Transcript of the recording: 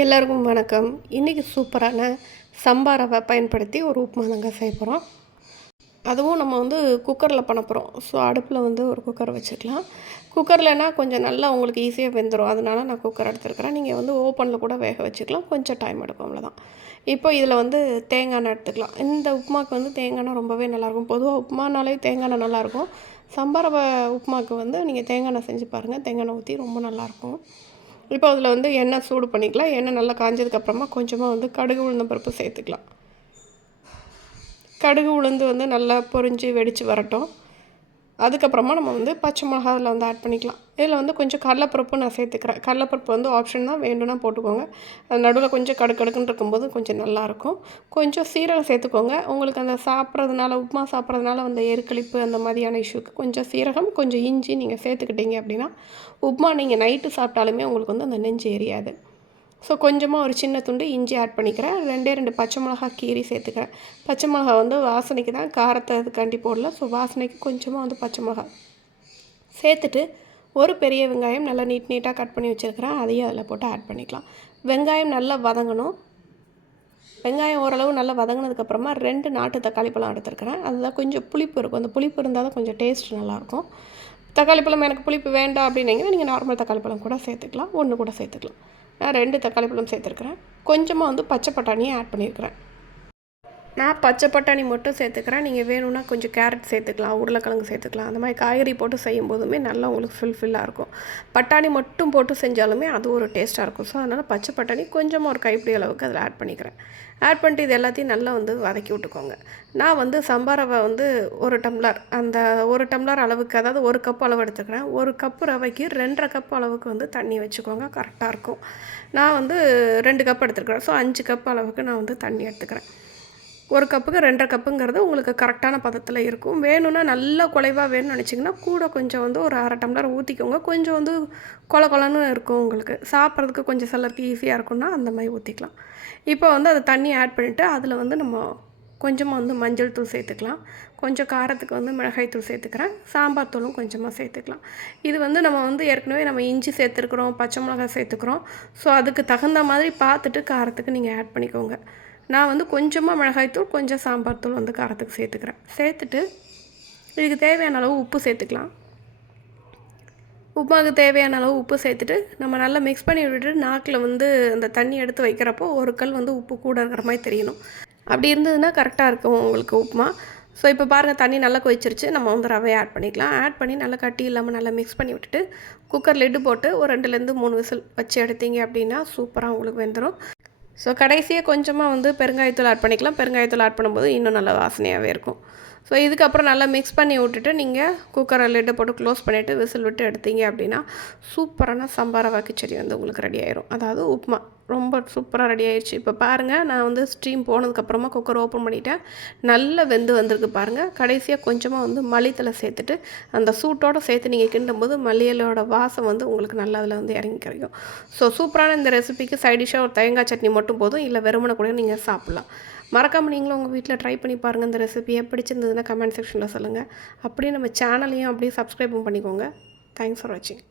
எல்லாருக்கும் வணக்கம். இன்றைக்கி சூப்பரான சம்பா ரவை பயன்படுத்தி ஒரு உப்புமா தாங்க செய்ய போகிறோம் அதுவும் நம்ம வந்து குக்கரில் பண்ண போகிறோம் ஸோ அடுப்பில் வந்து ஒரு குக்கர் வச்சுக்கலாம். குக்கர்லனா கொஞ்சம் நல்லா உங்களுக்கு ஈஸியாக வெந்துடும் அதனால நான் குக்கர் எடுத்துருக்கிறேன். நீங்கள் வந்து ஓப்பனில் கூட வேக வச்சுக்கலாம். கொஞ்சம் டைம் எடுக்கும். அவ்வளோதான் இப்போ இதில் வந்து தேங்காய் எண்ணெய் எடுத்துக்கலாம். இந்த உப்புமாவுக்கு வந்து தேங்காய் எண்ணெய் ரொம்பவே நல்லாயிருக்கும். பொதுவாக உப்புமானாலே தேங்காய் எண்ணெய் நல்லாயிருக்கும். சம்பாரவை உப்புமாவுக்கு வந்து நீங்கள் தேங்காய் எண்ணெய் செஞ்சு பாருங்கள் தேங்காய் எண்ணெய் ஊற்றி ரொம்ப நல்லாயிருக்கும். இப்போ அதில் வந்து எண்ணெய் சூடு பண்ணிக்கலாம். எண்ணெய் நல்லா காஞ்சதுக்கப்புறமா கொஞ்சமாக வந்து கடுகு உளுந்த பருப்பு சேர்த்துக்கலாம். கடுகு உளுந்து வந்து நல்லா பொரிஞ்சு வெடித்து வரட்டும். அதுக்கப்புறமா நம்ம வந்து பச்சை மிளகா அதில் வந்து ஆட் பண்ணிக்கலாம். இதில் வந்து கொஞ்சம் கடலப்பருப்பு நான் சேர்த்துக்கிறேன். கடலப்பருப்பு வந்து ஆப்ஷன் தான். வேணும்னா போட்டுக்கோங்க. அது நடுவில் கொஞ்சம் கடுக்கடுக்குன்னு இருக்கும்போது கொஞ்சம் நல்லாயிருக்கும். கொஞ்சம் சீரகம் சேர்த்துக்கோங்க. உங்களுக்கு அந்த சாப்பிட்றதுனால உப்புமா சாப்பிட்றதுனால அந்த எருக்களிப்பு அந்த மாதிரியான இஷ்யூக்கு கொஞ்சம் சீரகம் கொஞ்சம் இஞ்சி நீங்கள் சேர்த்துக்கிட்டீங்க அப்படின்னா உப்புமா நீங்கள் நைட்டு சாப்பிட்டாலுமே உங்களுக்கு வந்து அந்த நெஞ்சு எரியாது. ஸோ கொஞ்சமாக ஒரு சின்ன துண்டு இஞ்சி ஆட் பண்ணிக்கிறேன். ரெண்டே ரெண்டு பச்சை மிளகா கீரி சேர்த்துக்கிறேன். பச்சை மிளகா வந்து வாசனைக்கு தான் காரத்தை கண்டி போடல. ஸோ வாசனைக்கு கொஞ்சமாக வந்து பச்சை மிளகா. சேர்த்துட்டு ஒரு பெரிய வெங்காயம் நல்லா நீட் நீட்டாக கட் பண்ணி வச்சுருக்கிறேன். அதையும் அதில் போட்டு ஆட் பண்ணிக்கலாம். வெங்காயம் நல்லா வதங்கணும். வெங்காயம் ஓரளவு நல்லா வதங்கினதுக்கப்புறமா ரெண்டு நாட்டு தக்காளி பழம் எடுத்துருக்கிறேன். அதுதான் கொஞ்சம் புளிப்பு இருக்கும். அந்த புளிப்பு இருந்தால் தான் கொஞ்சம் டேஸ்ட் நல்லாயிருக்கும். தக்காளி பழம் எனக்கு புளிப்பு வேண்டாம் அப்படின்னீங்கன்னா நீங்கள் நார்மல் தக்காளி பழம் கூட சேர்த்துக்கலாம். ஒன்று கூட சேர்த்துக்கலாம். நான் ரெண்டு தக்காளி பழம் சேர்த்துருக்குறேன். கொஞ்சமாக வந்து பச்சை பட்டாணியை ஆட் பண்ணியிருக்கிறேன். நான் பச்சை பட்டாணி மட்டும் சேர்த்துக்கிறேன். நீங்கள் வேணும்னா கொஞ்சம் கேரட் சேர்த்துக்கலாம் உருளைக்கிழங்கு சேர்த்துக்கலாம். அந்த மாதிரி காய்கறி போட்டு செய்யும் போதுமே நல்லா உங்களுக்கு ஃபுல்ஃபில்லாக இருக்கும். பட்டாணி மட்டும் போட்டு செஞ்சாலுமே அது ஒரு டேஸ்ட்டாக இருக்கும். ஸோ அதனால் பச்சை பட்டாணி கொஞ்சமாக ஒரு கைப்பிடி அளவுக்கு அதில் ஆட் பண்ணிக்கிறேன். ஆட் பண்ணிட்டு இது எல்லாத்தையும் நல்லா வந்து வதக்கி விட்டுக்கோங்க. நான் வந்து சம்பாரவை வந்து ஒரு டம்ளர் அந்த ஒரு டம்ளர் அளவுக்கு அதாவது ஒரு கப் அளவு எடுத்துக்கிறேன். ஒரு கப்பு ரவைக்கு ரெண்டரை கப் அளவுக்கு வந்து தண்ணி வச்சுக்கோங்க. கரெக்டாக இருக்கும். நான் வந்து ரெண்டு கப் எடுத்துக்கிறேன் ஸோ அஞ்சு கப் அளவுக்கு நான் வந்து தண்ணி எடுத்துக்கிறேன். ஒரு கப்புக்கு ரெண்டரை கப்புங்கிறது உங்களுக்கு கரெக்டான பதத்தில் இருக்கும். வேணும்னா நல்லா குலைவாக வேணும்னு நினச்சிங்கன்னா கூட கொஞ்சம் வந்து ஒரு அரை டம்ளர் ஊற்றிக்கோங்க கொஞ்சம் வந்து கொல கொலன்னு இருக்கும் உங்களுக்கு. சாப்பிட்றதுக்கு கொஞ்சம் சிலருக்கு ஈஸியாக இருக்கும்னா அந்த மாதிரி ஊற்றிக்கலாம் இப்போ வந்து அதை தண்ணி ஆட் பண்ணிவிட்டு அதில் வந்து நம்ம கொஞ்சமாக வந்து மஞ்சள் தூள் சேர்த்துக்கலாம். கொஞ்சம் காரத்துக்கு வந்து மிளகாய் தூள் சேர்த்துக்கிறேன். சாம்பார் தூளும் கொஞ்சமாக சேர்த்துக்கலாம். இது வந்து நம்ம வந்து ஏற்கனவே நம்ம இஞ்சி சேர்த்துருக்குறோம் பச்சை மிளகாய் சேர்த்துக்கிறோம். ஸோ அதுக்கு தகுந்த மாதிரி பார்த்துட்டு காரத்துக்கு நீங்கள் ஆட் பண்ணிக்கோங்க. நான் வந்து கொஞ்சமாக மிளகாய்த்தூள் கொஞ்சம் சாம்பார் தூள் வந்து காரத்துக்கு சேர்த்துக்கிறேன். சேர்த்துட்டு இதுக்கு தேவையான அளவு உப்பு சேர்த்துக்கலாம். உப்புமாவுக்கு தேவையான அளவு உப்பு சேர்த்துட்டு நம்ம நல்லா மிக்ஸ் பண்ணி விட்டுட்டு நாக்கில் வந்து அந்த தண்ணி எடுத்து வைக்கிறப்போ ஒரு கல் வந்து உப்பு கூட இருக்கிற மாதிரி தெரியணும். அப்படி இருந்ததுன்னா கரெக்டாக இருக்கும் உங்களுக்கு உப்புமா. ஸோ இப்போ பாருங்கள் தண்ணி நல்லா கொதிச்சிருச்சு. நம்ம வந்து ரவையை ஆட் பண்ணிக்கலாம். ஆட் பண்ணி நல்லா கட்டி இல்லாமல் நல்லா மிக்ஸ் பண்ணி விட்டுட்டு குக்கர் லெட்டு போட்டு ஒரு ரெண்டுலேருந்து மூணு விசில் வச்சு எடுத்தீங்க அப்படின்னா சூப்பராக உங்களுக்கு வெந்துடும் ஸோ கடைசியாக கொஞ்சமாக வந்து பெருங்காயத்தூள் ஆட் பண்ணிக்கலாம். பெருங்காயத்தூள் ஆட் பண்ணும்போது இன்னும் நல்லா வாசனையாகவே இருக்கும். ஸோ இதுக்கப்புறம் நல்லா மிக்ஸ் பண்ணி விட்டுட்டு நீங்கள் குக்கரை லிட்டை போட்டு க்ளோஸ் பண்ணிவிட்டு விசில் விட்டு எடுத்தீங்க அப்படின்னா சூப்பரான சம்பார வாக்குச்செடி வந்து உங்களுக்கு ரெடி ஆயிரும். அதாவது உப்புமா ரொம்ப சூப்பராக ரெடி ஆயிடுச்சு இப்போ பாருங்கள் நான் வந்து ஸ்ட்ரீம் போனதுக்கப்புறமா குக்கர் ஓப்பன் பண்ணிவிட்டேன் நல்ல வெந்து வந்திருக்கு பாருங்கள் கடைசியாக கொஞ்சமாக வந்து மல்லித்தலை சேர்த்துட்டு அந்த சூட்டோடு சேர்த்து நீங்கள் கிண்டும்போது மல்லியலோட வாசம் வந்து உங்களுக்கு நல்லா அதில் வந்து இறங்கி கிடைக்கும். ஸோ சூப்பரான இந்த ரெசிபிக்கு சைடிஷாக ஒரு தேங்காய் சட்னி மட்டும் போதும் இல்லை வெறுமனை கூட நீங்கள் சாப்பிட்லாம். மறக்காமல் நீங்களும் உங்கள் வீட்டில் ட்ரை பண்ணி பாருங்கள் இந்த ரெசிபியை பிடிச்சிருந்ததுன்னா கமெண்ட் செக்ஷனில் சொல்லுங்கள் அப்படியே நம்ம சேனலையும் அப்படியே சப்ஸ்கிரைபும் பண்ணிக்கோங்க. தேங்க்ஸ் ஃபார் வாட்சிங்